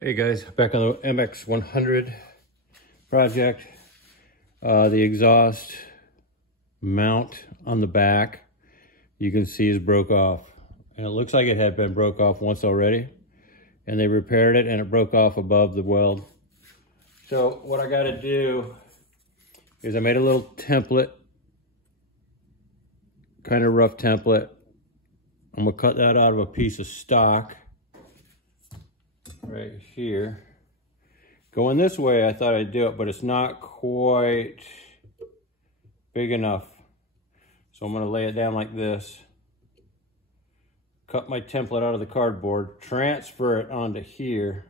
Hey guys, back on the MX100 project. The exhaust mount on the back, you can see is broke off. And it looks like it had been broke off once already. And they repaired it and it broke off above the weld. So what I gotta do is I made a little template, kind of rough template. I'm gonna cut that out of a piece of stock right here. Going this way, I thought I'd do it, but it's not quite big enough. So I'm gonna lay it down like this. Cut my template out of the cardboard, transfer it onto here,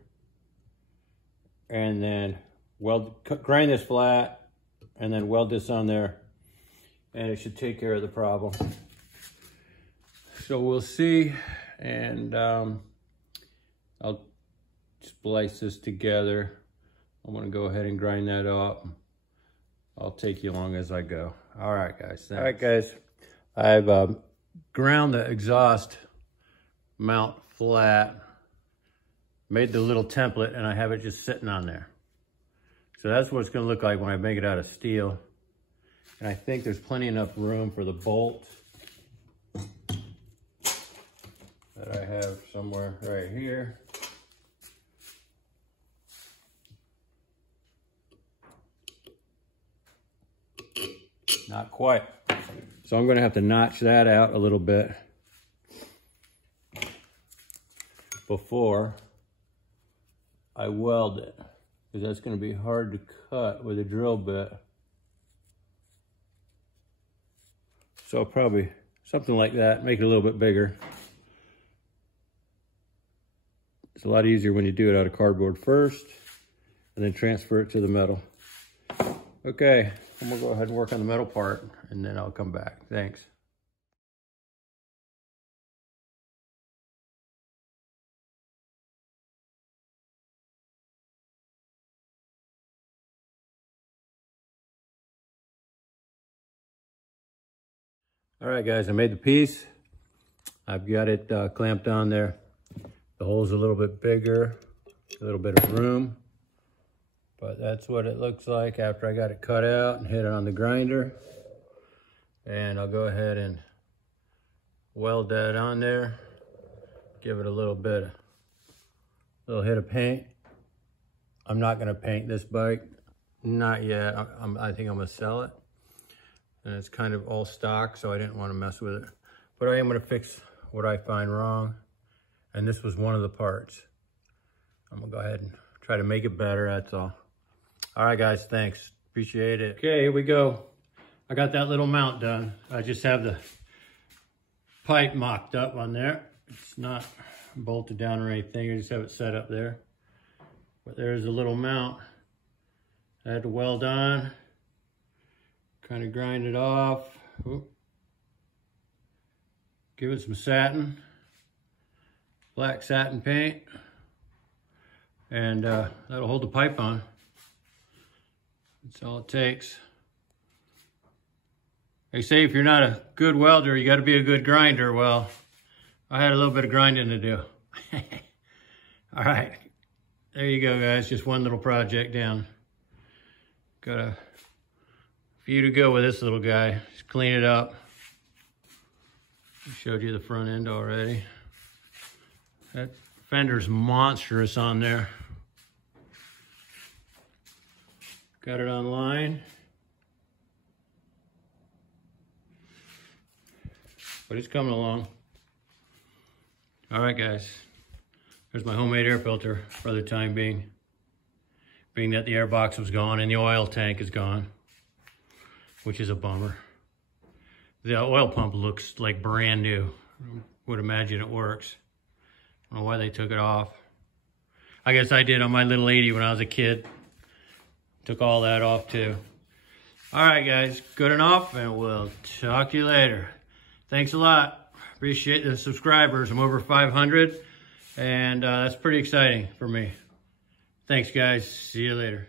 and then grind this flat, and then weld this on there, and it should take care of the problem. So we'll see, and I'll splice this together. I'm gonna go ahead and grind that up. I'll take you along as I go. All right, guys. Thanks. All right, guys. I've ground the exhaust mount flat, made the little template, and I have it just sitting on there. So that's what it's gonna look like when I make it out of steel. And I think there's plenty enough room for the bolt that I have somewhere right here. Not quite. So I'm gonna have to notch that out a little bit before I weld it, because that's gonna be hard to cut with a drill bit. So probably something like that, make it a little bit bigger. It's a lot easier when you do it out of cardboard first and then transfer it to the metal. Okay, I'm gonna go ahead and work on the metal part and then I'll come back. Thanks. All right, guys, I made the piece. I've got it clamped on there. The hole's a little bit bigger, a little bit of room, but that's what it looks like after I got it cut out and hit it on the grinder. And I'll go ahead and weld that on there, give it a little hit of paint. I'm not gonna paint this bike, not yet. I think I'm gonna sell it. And it's kind of all stock, so I didn't want to mess with it. But I am going to fix what I find wrong. And this was one of the parts. I'm going to go ahead and try to make it better, that's all. All right, guys, thanks. Appreciate it. Okay, here we go. I got that little mount done. I just have the pipe mocked up on there. It's not bolted down or anything. I just have it set up there. But there's a little mount I had to weld on. Kind of grind it off. Oop. Give it some satin, black satin paint, and that'll hold the pipe on. That's all it takes. They say if you're not a good welder, you got to be a good grinder. Well, I had a little bit of grinding to do. All right, there you go, guys. Just one little project down. Got a few to go with this little guy. Just clean it up. I showed you the front end already. That fender's monstrous on there. Got it on line. But it's coming along. All right, guys. There's my homemade air filter for the time being. Being that the air box was gone and the oil tank is gone, which is a bummer. The oil pump looks like brand new. Would imagine it works. I don't know why they took it off. I guess I did on my little 80 when I was a kid. Took all that off too. All right, guys, good enough, and we'll talk to you later. Thanks a lot. Appreciate the subscribers. I'm over 500, and that's pretty exciting for me. Thanks, guys. See you later.